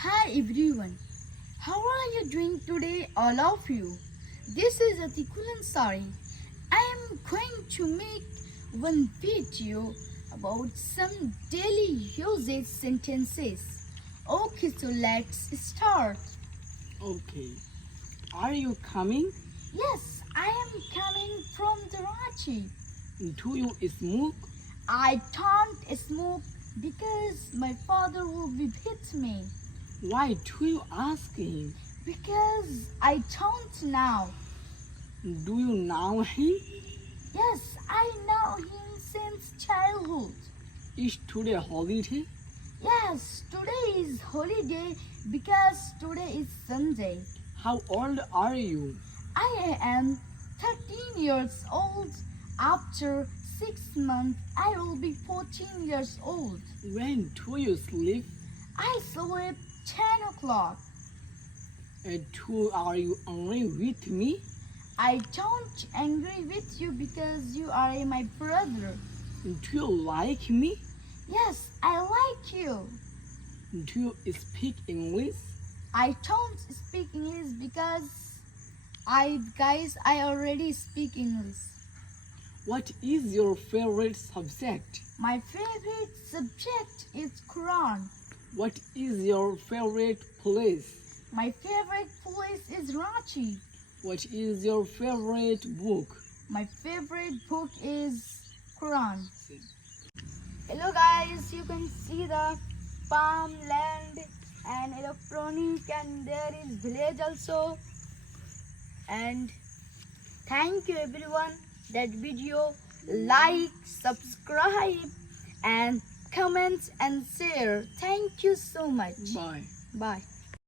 Hi everyone, how are you doing today, all of you? This is Atikul Ansari. I am going to make one video about some daily usage sentences. Okay, so let's start. Okay. Are you coming? Yes, I am coming from the Ranchi. Do you smoke? I don't smoke because my father will be hit me. Why do you ask him? Because I don't now. Do you know him? Yes, I know him since childhood. Is today holiday? Yes, today is holiday because today is Sunday. How old are you? I am 13 years old. After 6 months, I will be 14 years old. When do you sleep? I sleep 10 o'clock. Are you angry with me? I don't angry with you because you are my brother. Do you like me? Yes, I like you. Do you speak English? I don't speak English because I already speak English. What is your favorite subject? My favorite subject is Quran. What is your favorite place? My favorite place is Ranchi. What is your favorite book? My favorite book is Quran. Hello guys, you can see the palm land and electronic and there is village also. And thank you everyone that video, like, subscribe and comment and share. Thank you so much. Bye. Bye.